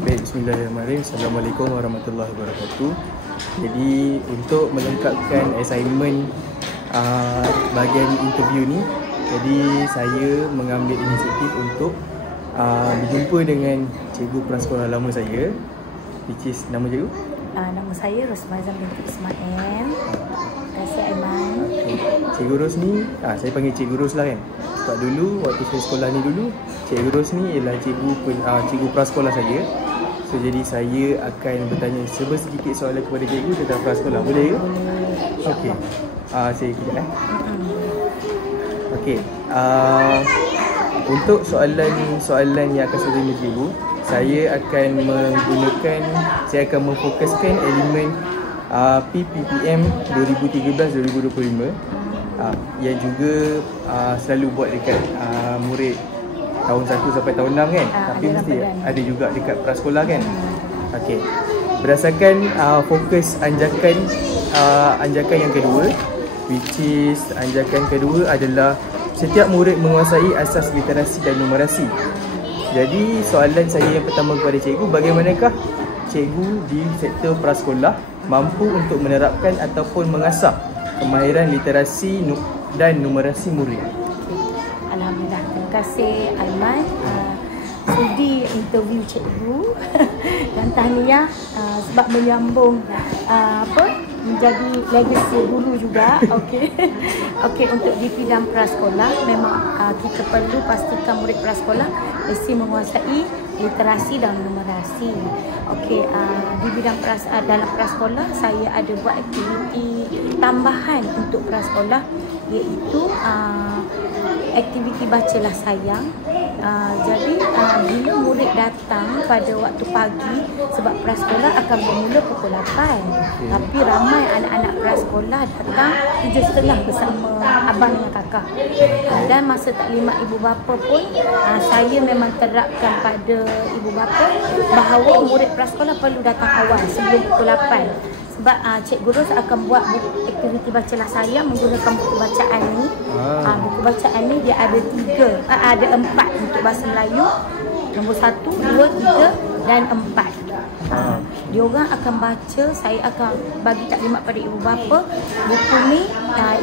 Baik, bismillahirrahmanirrahim. Assalamualaikum warahmatullahi wabarakatuh. Jadi untuk melengkapkan assignment bahagian interview ni, jadi saya mengambil inisiatif untuk berjumpa dengan cikgu prasekolah lama saya, which is nama cikgu? Nama saya Rosmazam binti Ismail. Terima kasih Aiman. Cikgu Ros ni, saya panggil Cikgu Ros lah kan. Sebab dulu waktu saya sekolah ni dulu, Cikgu Ros ni ialah cikgu prasekolah saya. So jadi saya akan bertanya sedikit soalan kepada cikgu tentang prasekolah. Boleh ke? Okey. Saya kejap Okey. Untuk soalan yang akan saya tanya cikgu, saya akan memfokuskan elemen PPPM 2013-2025 yang juga selalu buat dekat murid tahun 1 sampai tahun 6 kan. Tapi mesti ada juga dekat prasekolah kan. Okey. Berdasarkan fokus anjakan yang kedua, which is anjakan kedua adalah setiap murid menguasai asas literasi dan numerasi. Jadi soalan saya yang pertama kepada cikgu, bagaimanakah cikgu di sektor prasekolah mampu untuk menerapkan ataupun mengasah kemahiran literasi dan numerasi murid? Alhamdulillah, terima kasih Aiman sudi interview cikgu dan tahniah sebab menyambung menjadi legacy guru juga. Okey, untuk di bidang prasekolah memang kita perlu pastikan murid prasekolah mesti menguasai literasi dan numerasi. Okey, di bidang dalam prasekolah saya ada buat aktiviti tambahan untuk prasekolah, iaitu aktiviti bacalah sayang. Jadi bila murid datang pada waktu pagi, sebab prasekolah akan bermula pukul 8, tapi ramai anak-anak prasekolah datang 7.30 bersama abang dan kakak. Dan masa taklimat ibu bapa pun saya memang terapkan pada ibu bapa bahawa murid prasekolah perlu datang awal sebelum pukul 8. Sebab Cikgu Ros akan buat aktiviti bacalah sayang menggunakan buku bacaan ni. Buku bacaan ni dia ada 4 untuk bahasa Melayu. Nombor 1, 2, 3 dan 4. Dia orang akan baca, saya akan bagi taklimat pada ibu bapa. Buku ni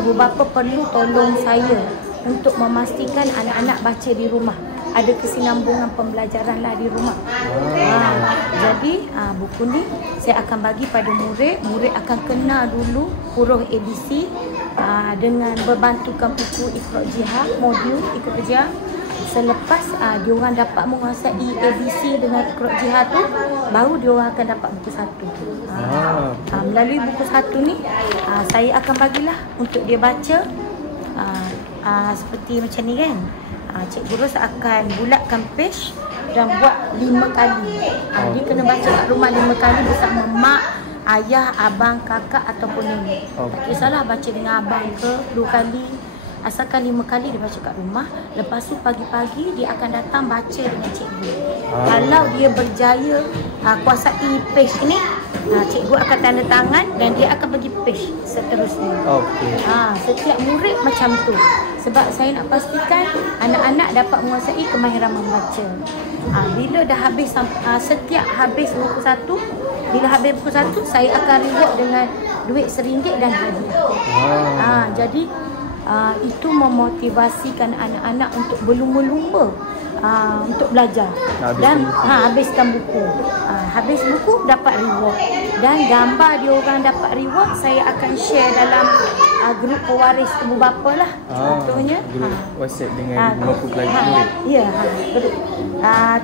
ibu bapa perlu tolong saya untuk memastikan anak-anak baca di rumah. Ada kesinambungan pembelajaran lah di rumah. Jadi buku ni saya akan bagi pada murid. Murid akan kenal dulu huruf ABC dengan berbantukan buku Iqra Jihad, modul Iqra Jihad. Selepas diorang dapat menguasai ABC dengan Iqra Jihad tu, baru diorang akan dapat buku 1. Melalui buku 1 ni saya akan bagilah untuk dia baca seperti macam ni kan. Cikgu Ros akan bulatkan page dan buat 5 kali. Dia kena baca kat rumah 5 kali bersama mak, ayah, abang, kakak ataupun nenek. Tak kisahlah baca dengan abang ke 2 kali. Asalkan 5 kali dia baca kat rumah. Lepas tu pagi-pagi dia akan datang baca dengan cikgu. Kalau dia berjaya kuasai page ni, cikgu akan tanda tangan dan dia akan bagi page seterusnya. Setiap murid macam tu. Sebab saya nak pastikan anak-anak dapat menguasai kemahiran membaca. Bila dah habis, setiap habis buku 1, bila habis buku 1, saya akan reward dengan duit RM1 dan hadiah. Jadi itu memotivasikan anak-anak untuk berlumba-lumba untuk belajar. Dan habiskan buku. Habis buku dapat reward. Dan gambar dia orang dapat reward saya akan share dalam grup pewaris ibu bapa lah. Contohnya grup WhatsApp dengan ibu bapa pelajar murid. Ya, grup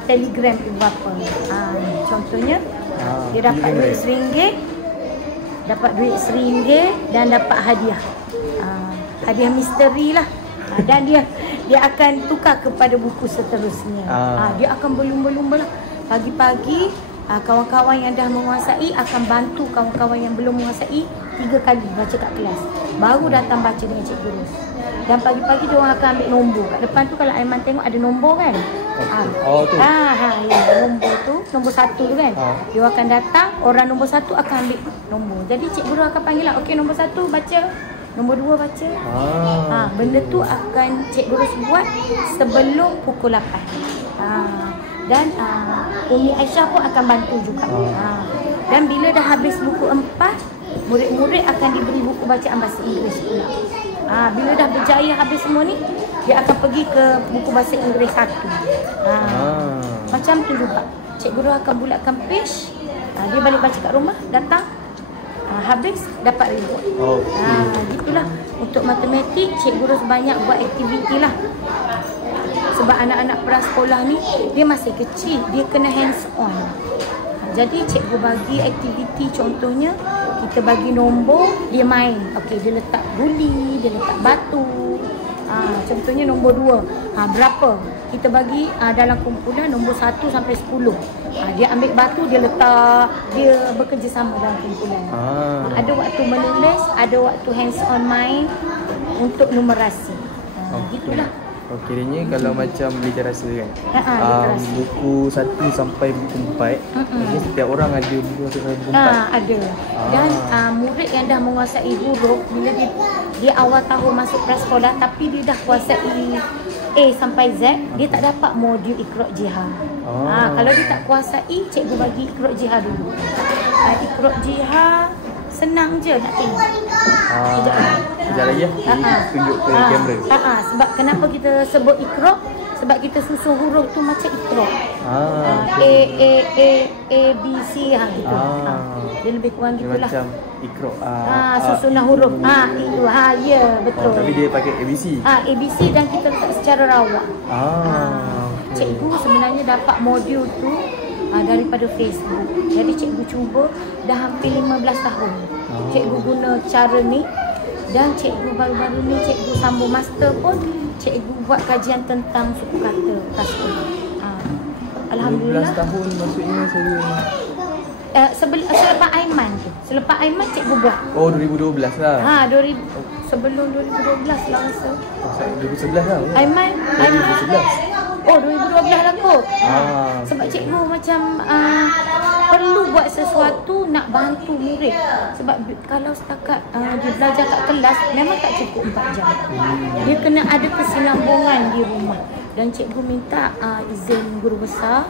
Telegram ibu bapa. Contohnya dia dapat duit RM1, dan dapat hadiah. Hadiah misteri lah. Dan dia akan tukar kepada buku seterusnya. Dia akan berlumba-lumba lah. Pagi-pagi kawan-kawan yang dah menguasai akan bantu kawan-kawan yang belum menguasai 3 kali baca kat kelas. Baru datang baca dengan Cikgu Ros. Dan pagi-pagi dia orang akan ambil nombor. Kat depan tu kalau Aiman tengok ada nombor kan. Tu. Nombor tu, nombor 1 tu kan. Dia akan datang, orang nombor 1 akan ambil nombor. Jadi Cikgu Ros akan panggil lah, okey nombor 1 baca. Nombor 2 baca. Benda tu akan Cikgu Ros buat sebelum pukul 8. Dan Umi Aisyah pun akan bantu juga. Dan bila dah habis buku 4, murid-murid akan diberi buku bacaan bahasa Inggeris pula. Bila dah berjaya habis semua ni, dia akan pergi ke buku bahasa Inggeris 1. Macam tu juga. Cik Guru akan bulatkan page, dia balik baca kat rumah, datang, habis dapat reward. Gitulah. Untuk matematik, Cik Guru sebanyak buat aktiviti lah. Sebab anak-anak prasekolah ni dia masih kecil, dia kena hands on. Jadi cikgu bagi aktiviti, contohnya kita bagi nombor, dia main. Okey, dia letak guli, dia letak batu. Contohnya nombor 2, berapa? Kita bagi dalam kumpulan nombor 1 sampai 10. Dia ambil batu, dia letak, dia bekerjasama dalam kumpulan. Ada waktu menulis, ada waktu hands on main untuk numerasi. Gitulah. Kiranya kalau macam literasi kan, buku 1 sampai buku 4, setiap orang ada buku 1 sampai buku 4. Ada. Dan murid yang dah menguasai huruf, bila dia awal tahun masuk prasekolah tapi dia dah kuasai A sampai Z, dia tak dapat modul Iqra' Jiha. Kalau dia tak kuasai, cikgu bagi Iqra' Jiha dulu. Iqra' Jiha senang je nak tengok. Sekejap lagi tunjuk ke kamera. Sebab kenapa kita sebut Iqra'? Sebab kita susun huruf tu macam Iqra'. A B C gitu. Dia lebih kurang gitulah. Macam Iqra'. Susunan huruf. Itu. Ya, betul. Tapi dia pakai ABC. ABC dan kita letak secara rawak. Cikgu sebenarnya dapat modul tu daripada Facebook. Jadi cikgu cuba dah hampir 15 tahun. Cikgu guna cara ni. Dan cikgu baru-baru ni, cikgu sambung master pun, cikgu buat kajian tentang suku kata prasekolah. Alhamdulillah. 15 tahun maksudnya saya... selepas Aiman tu. Selepas Aiman cikgu buat. 2012 lah. Sebelum 2012 lah rasa. 2011 lah. Aiman 2011. 2012 lah kot. Sebab cikgu macam perlu buat sesuatu nak bantu murid. Sebab kalau setakat dia belajar kat kelas, memang tak cukup 4 jam. Dia kena ada kesinambungan di rumah. Dan cikgu minta izin guru besar.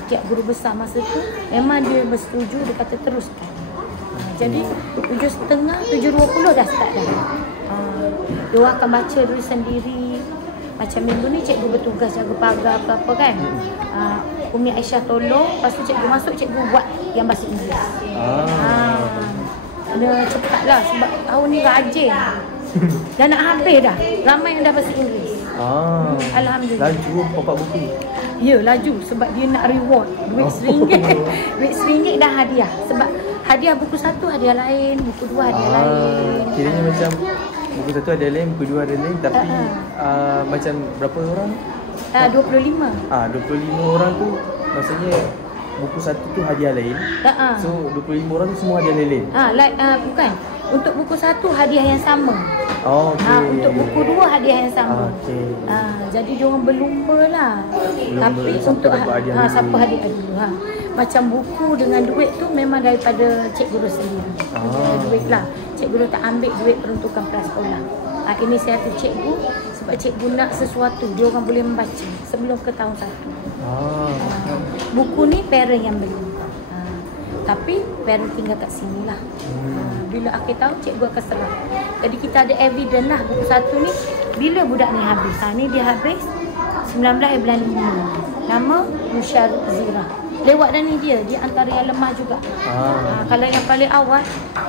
Setiap guru besar masa tu memang dia bersetuju, dia kata teruskan. Jadi 7.30, 7.20 dah start dah. Dia akan baca dulu sendiri. Macam minggu ni cikgu bertugas jaga pagar apa-apa kan. Umi Aisyah tolong, lepas tu cikgu masuk, cikgu buat yang bahasa Inggeris. Dia cepat lah sebab tahun ni rajin. Dah nak habis dah. Ramai yang dah bahasa Inggeris. Alhamdulillah. Laju bapak buku. Ya, laju sebab dia nak reward duit RM1. Duit RM1 dah hadiah. Sebab hadiah buku 1 hadiah lain, buku 2 hadiah lain. Kiranya macam buku 1 ada lain, buku 2 ada lain, tapi macam berapa orang? 25. 25 orang tu maksudnya buku 1 tu hadiah lain. So 25 orang tu semua hadiah lain. Bukan. Untuk buku 1 hadiah yang sama. Untuk buku 2 hadiah yang sama. Jadi diorang berlumba lah. Tapi untuk siapa hadiah dulu. Macam buku dengan duit tu memang daripada Cik Guru sendiri. Duit lah. Cik Guru tak ambil duit peruntukan prasekolah. Inisiatif cikgu sebab cikgu nak sesuatu dia orang boleh membaca sebelum ke tahun 1. Buku ni parent yang beli. Tapi parent tinggal kat sini lah. Bila akhir tahun cikgu akan serah. Jadi kita ada evidence lah buku 1 ni bila budak ni habis. Ni dia habis 19 bulan 5. Nama Musyar Zira. Lewat dah ni dia antara yang lemah juga. Kalau yang paling awal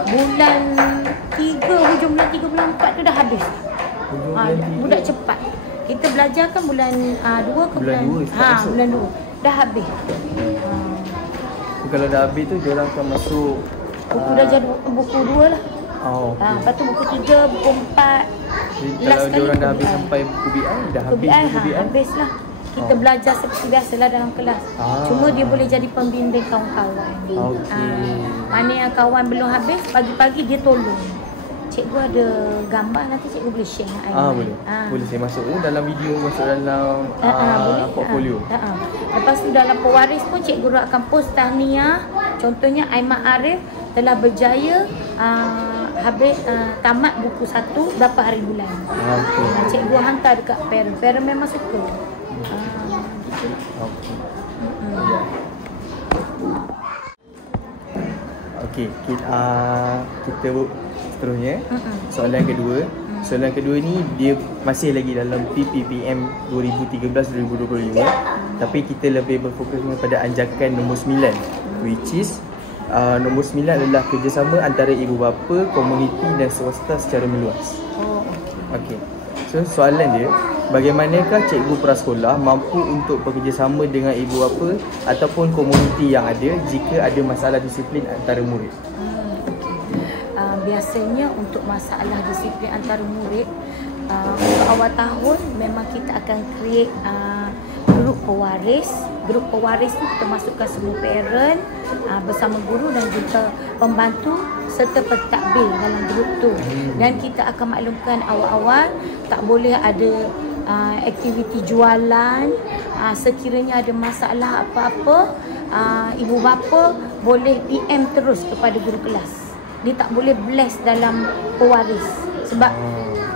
bulan 3, hujung bulan 3 bulan 4 tu dah habis. Budak cepat. Kita belajar kan bulan 2 ke bulan 2. Bulan 2 dah habis. Kalau dah habis tu dia orang akan masuk buku dah jadi buku 2 lah. Lepas tu buku 3, buku 4. Kalau dia orang dah habis sampai buku BI, dah habis buku BI. Habis lah. Kita belajar seperti biasalah dalam kelas. Cuma dia boleh jadi pembimbing kawan-kawan. Mana yang kawan belum habis, pagi-pagi dia tolong. Cikgu ada gambar, nanti cikgu boleh share dengan Aiman. Boleh. Boleh saya masuk dalam video, masuk dalam portfolio. Lepas tu dalam pewaris pun cikgu akan post tahniah. Contohnya Aiman Arif telah berjaya habis tamat buku 1 berapa hari bulan. Cikgu hantar dekat parent. Parent memang suka. Okey, kita seterusnya. Soalan kedua. Soalan kedua ni dia masih lagi dalam PPPM 2013-2025, tapi kita lebih berfokus kepada anjakan nombor 9, which is nombor 9 adalah kerjasama antara ibu bapa, komuniti dan swasta secara meluas. Okey. So soalan dia, bagaimanakah cikgu prasekolah mampu untuk bekerjasama dengan ibu bapa ataupun komuniti yang ada jika ada masalah disiplin antara murid? Biasanya untuk masalah disiplin antara murid, untuk awal tahun memang kita akan create grup pewaris. Grup pewaris tu kita masukkan semua parent bersama guru dan juga pembantu serta pentadbir dalam grup tu. Dan kita akan maklumkan awal-awal tak boleh ada aktiviti jualan. Sekiranya ada masalah apa-apa, ibu bapa boleh PM terus kepada guru kelas. Dia tak boleh blast dalam pewaris, sebab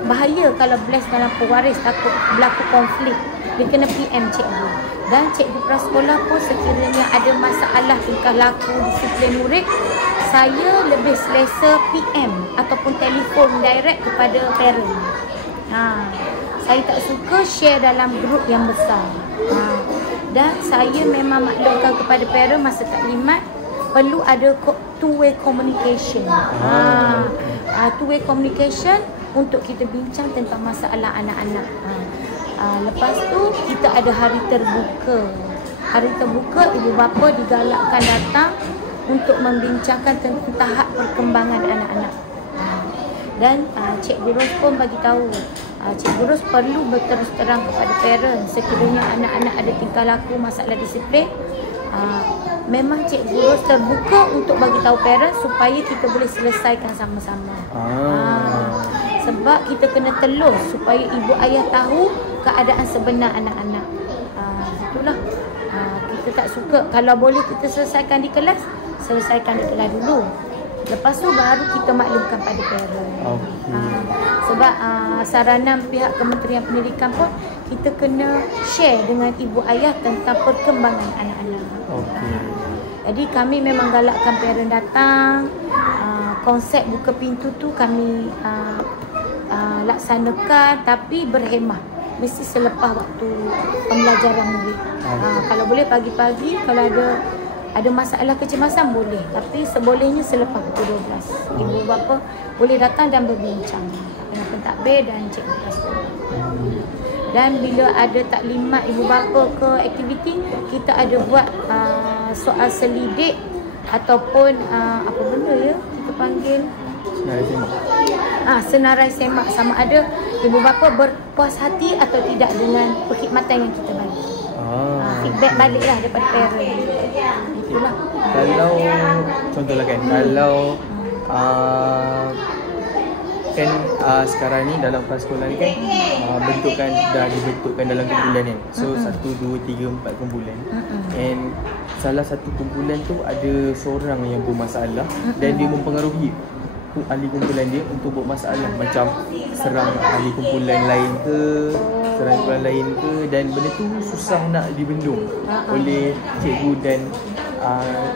bahaya kalau blast dalam pewaris, takut berlaku konflik. Dia kena PM cikgu. Dan cikgu prasekolah pun sekiranya ada masalah tingkah laku disiplin murid, saya lebih selesa PM ataupun telefon direct kepada parent. Saya tak suka share dalam grup yang besar. Dan saya memang maklumkan kepada parent masa taklimat perlu ada two-way communication. Two-way communication untuk kita bincang tentang masalah anak-anak. Lepas tu kita ada hari terbuka. Hari terbuka, ibu bapa digalakkan datang untuk membincangkan tentang tahap perkembangan anak-anak. Dan Cikgu Ros pun bagi tahu, Cikgu Ros perlu berterus terang kepada parent sekiranya anak-anak ada tingkah laku masalah disiplin. Memang Cikgu Ros terbuka untuk bagi tahu parent supaya kita boleh selesaikan sama-sama. Sebab kita kena telus supaya ibu ayah tahu keadaan sebenar anak-anak. Itulah. Kita tak suka, kalau boleh kita selesaikan di kelas, selesaikan di kelas dulu. Lepas tu baru kita maklumkan pada parent. Sebab saranan pihak Kementerian Pendidikan pun kita kena share dengan ibu ayah tentang perkembangan anak-anak. Jadi kami memang galakkan parent datang. Konsep buka pintu tu kami laksanakan, tapi berhemah. Mesti selepas waktu pembelajaran murid. Kalau boleh pagi-pagi, kalau ada masalah kecemasan boleh, tapi sebolehnya selepas pukul 12. Ibu bapa boleh datang dan berbincang dengan pentadbir dan cikgu prasekolah. Dan bila ada taklimat ibu bapa ke aktiviti, kita ada buat soal selidik ataupun apa benda ya kita panggil senarai semak. Senarai semak, sama ada ibu bapa berpuas hati atau tidak dengan perkhidmatan yang kita bagi. Feedback baliklah daripada parent. Itulah. Kalau contohlah kan, kalau kan sekarang ni dalam prasekolah ni kan bentukan dah dibentukkan dalam kumpulan kan. So 1, 2, 3, 4 kumpulan. And salah satu kumpulan tu ada seorang yang bermasalah dan dia mempengaruhi ahli kumpulan dia untuk buat masalah, macam serang ahli kumpulan lain ke, serang kumpulan lain ke, dan benda tu susah nak dibendung oleh cikgu dan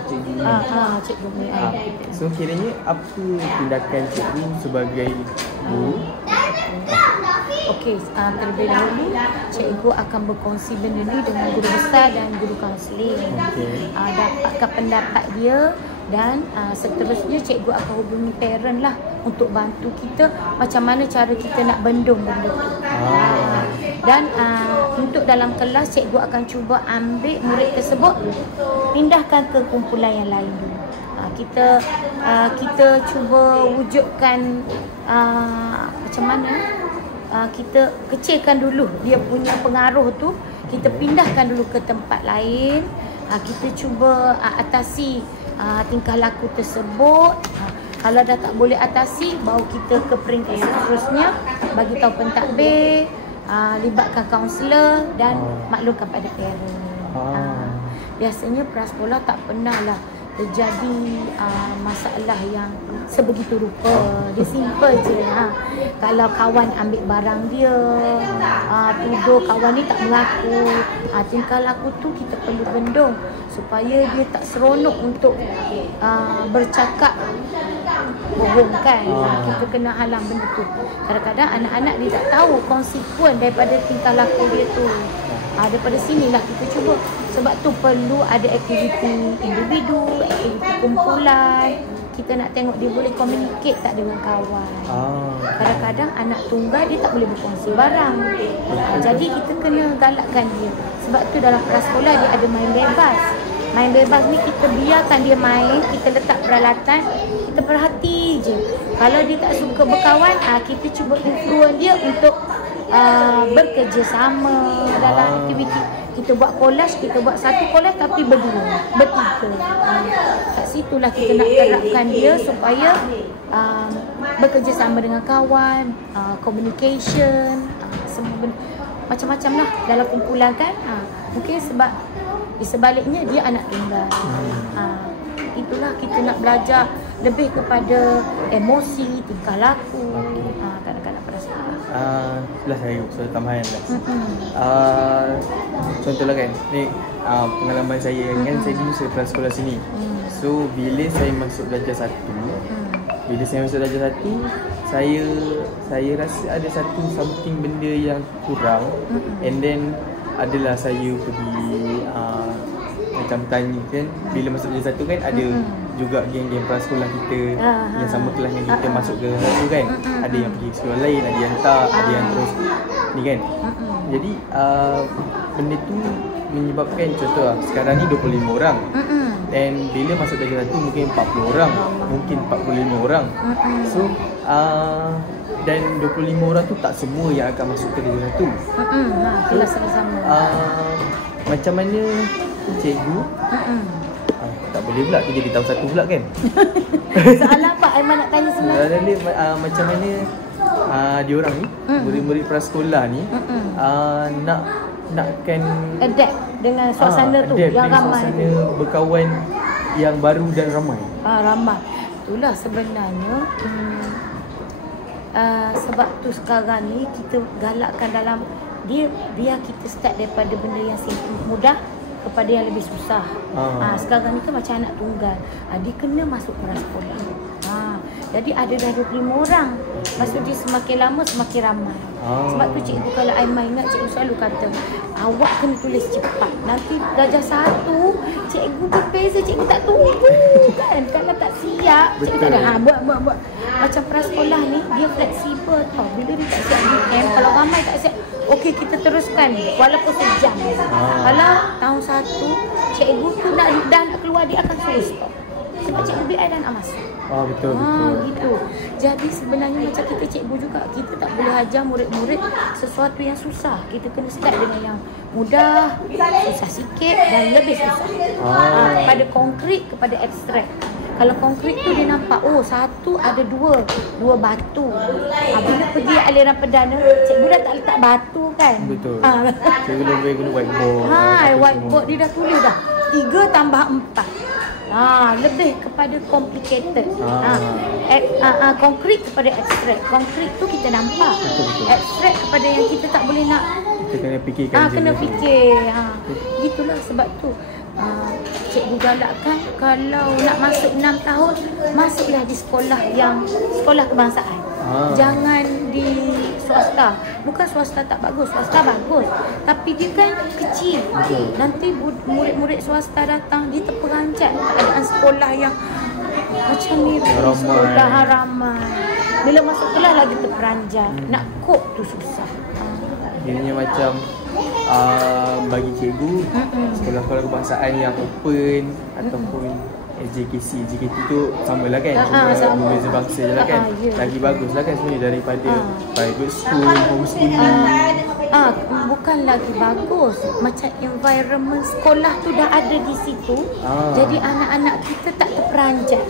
cikgu ni. Cikgu ni. So kiranya apa tindakan cikgu sebagai guru? Okey, terlebih dahulu cikgu akan berkongsi benda ni dengan guru besar dan guru kaunseling. Dapatkan pendapat dia, dan seterusnya cikgu akan hubungi parent lah untuk bantu kita macam mana cara kita nak bendung benda tu. Dan untuk dalam kelas, cikgu akan cuba ambil murid tersebut, pindahkan ke kumpulan yang lain dulu. Kita cuba wujudkan macam mana, kita kecilkan dulu dia punya pengaruh tu, kita pindahkan dulu ke tempat lain. Kita cuba atasi tingkah laku tersebut. Kalau dah tak boleh atasi, baru kita ke peringkat seterusnya, bagi tahu pentadbir, libatkan kaunselor dan maklumkan pada parent. Biasanya prasekolah tak pernah lah terjadi masalah yang sebegitu rupa. Dia simple je. Kalau kawan ambil barang dia, tuduh kawan ni tak mengaku, tingkah laku tu kita perlu bendung supaya dia tak seronok untuk bercakap bohong kan. Kita kena halang benda tu. Kadang-kadang anak-anak dia tak tahu konsekuen daripada tingkah laku dia tu. Daripada sinilah kita cuba. Sebab tu perlu ada aktiviti individu, aktiviti kumpulan. Kita nak tengok dia boleh communicate tak dengan kawan. Kadang-kadang anak tunggal dia tak boleh berkongsi barang. Jadi kita kena galakkan dia. Sebab tu dalam prasekolah dia ada main bebas. Main bebas ni kita biarkan dia main, kita letak peralatan, kita perhati je. Kalau dia tak suka berkawan, kita cuba influence dia untuk bekerjasama dalam aktiviti. Kita buat collage, kita buat satu collage tapi berdua, bertiga. Kat situlah kita nak terapkan dia supaya bekerjasama dengan kawan, communication, semua benda. Macam-macam lah dalam kumpulan kan. Mungkin sebab di sebaliknya dia anak tunggal. Itulah kita nak belajar lebih kepada emosi, tingkah laku, kadang-kadang perasaan. Itulah saya soal tambahan lah. Contohlah kan, ni pengalaman saya kan, saya dulu saya prasekolah sini. So bila saya masuk darjah 1, saya rasa ada satu something benda yang kurang. And then adalah saya pergi macam tanya kan, bila masuk darjah 1 kan ada juga geng-geng prasekolah kita yang sama kelas yang kita masuk ke satu kan. Ada yang pergi sekolah lain, ada yang tak, ada yang terus ni kan. Jadi benda tu menyebabkan contoh sekarang ni 25 orang. And bila masuk darjah 1 mungkin 40 orang, mungkin 45 orang. So dan 25 orang tu tak semua yang akan masuk ke darjah 1. Kelas sama-sama. Macam mana cikgu tak boleh pula tu jadi tahun 1 pula kan. Soalan apa Aiman nak tanya sebenarnya? Macam mana diorang ni murid-murid prasekolah ni nakkan adapt dengan suasana tu yang ramai, suasana berkawan yang baru dan ramai. Ramai. Itulah sebenarnya sebab tu sekarang ni kita galakkan dalam dia, biar kita start daripada benda yang mudah kepada yang lebih susah. Sekarang ni kan macam anak tunggal, dia kena masuk prasekolah. Jadi ada dah 25 orang. Maksud dia semakin lama semakin ramai. Sebab tu cikgu, kalau Aiman ingat, cikgu selalu kata awak kena tulis cepat. Nanti darjah 1 cikgu berbeza, cikgu tak tunggu kan. Kalau tak siap, cikgu tak ada buat. Macam prasekolah ni dia fleksibel tau. Bila dia tak siap weekend, kalau ramai tak siap, okey kita teruskan walaupun sejam. Kalau tahun 1 cikgu tu dah nak keluar, dia akan suruh stop. Sebab cikgu BI dah nak masuk. Betul. Gitu. Jadi sebenarnya macam kita cikgu juga, kita tak boleh ajar murid-murid sesuatu yang susah. Kita kena start dengan yang mudah, susah sikit dan lebih susah. Pada konkret kepada abstrak. Kalau konkret tu dia nampak, satu ada dua batu. Bila pergi aliran perdana, cikgu dah tak letak batu kan. Betul. Cikgu lebih guna whiteboard. Whiteboard dia dah tulis dah 3 tambah 4. Lebih kepada complicated. Konkret kepada abstrak. Konkret tu kita nampak. Abstrak kepada yang kita tak boleh nak. Kita kena fikirkan. Kena fikir. Gitulah sebab tu. Cikgu galakkan kalau nak masuk 6 tahun, masuklah di sekolah kebangsaan. Jangan di swasta. Bukan swasta tak bagus, swasta bagus. Tapi dia kan kecil. Nanti murid-murid swasta datang, dia terperanjat keadaan sekolah yang macam ni, sekolah ramai. Bila masuk kelas lagi terperanjat. Nak cope tu susah. Jadinya macam bagi cikgu, sekolah-sekolah kebangsaan yang open ataupun JKC tu samalah kan, cuma beza bangsa je lah kan. Lagi bagus lah kan sebenarnya daripada private school, homeschooling. Bukan lagi bagus, macam environment sekolah tu dah ada di situ. Jadi anak-anak kita tak terperanjat.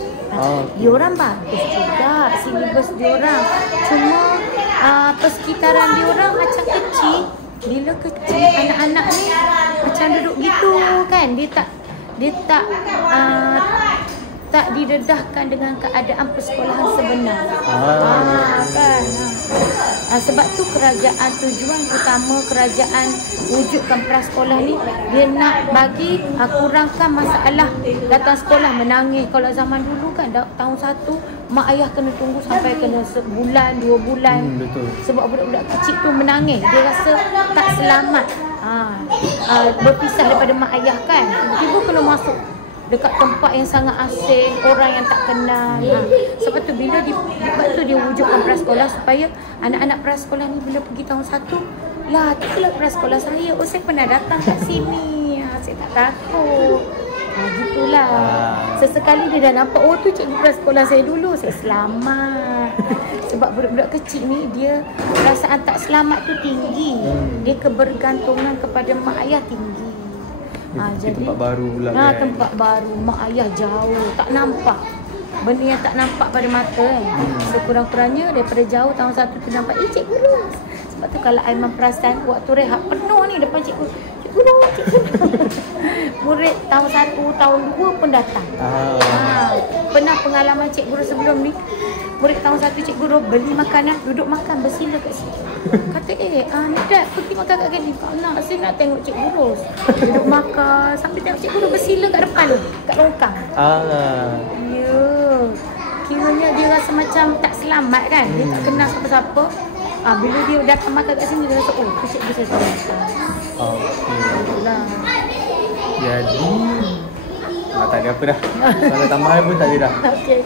Diorang bagus juga silibus diorang, cuma persekitaran diorang macam kecil. Bila kecil, anak-anak ni macam duduk gitu kan, dia tak tak didedahkan dengan keadaan persekolahan sebenar. Kan. Sebab tu kerajaan, tujuan utama kerajaan wujudkan prasekolah ni, dia nak bagi kurangkan masalah datang sekolah menangis. Kalau zaman dulu kan tahun 1 mak ayah kena tunggu sampai kena sebulan 2 bulan. Betul. Sebab budak-budak kecil tu menangis, dia rasa tak selamat. Berpisah daripada mak ayah kan. Tiba-tiba kena masuk dekat tempat yang sangat asing, orang yang tak kenal. Sebab tu bila dia wujudkan prasekolah supaya anak-anak prasekolah ni bila pergi tahun 1, lah itulah prasekolah saya. Oh, saya pernah datang kat sini. Saya tak takut. Gitulah. Sesekali dia dah nampak, oh tu cikgu prasekolah saya dulu, saya selamat. Sebab budak-budak kecil ni dia perasaan tak selamat tu tinggi. Dia kebergantungan kepada mak ayah tinggi. Jadi tempat baru pula kan. Tempat baru, mak ayah jauh, tak nampak. Benda yang tak nampak pada mata kan. Sekurang-kurangnya daripada jauh tahun 1 tu nampak, cikgu Ros. Sebab tu kalau Aiman perasan waktu rehat penuh ni depan cikgu Ros. Murid tahun 1, tahun 2 pun datang. Pernah pengalaman cikgu Ros sebelum ni. Murid tahun 1 cikgu Ros beli makanan, duduk makan bersila kat situ. Kata Nidat pergi makan kat sini. Tak nak, saya nak tengok cikgu Ros duduk makan sambil tengok cikgu Ros bersila kat depan kat longkang. Ya. Kiranya dia rasa macam tak selamat kan. Dia tak kenal siapa-siapa. Bila dia datang makan kat sini, dia rasa oh tu cikgu saya selamat. Itulah. Jadi tak ada apa dah. Kalau tambahan pun tak ada dah. Okey.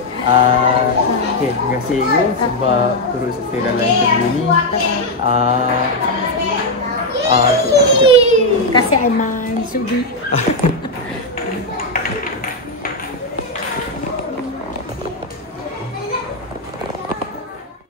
Terima kasih Ibu sebab turut serta dalam interview ni. Terima kasih Aiman, Sudi.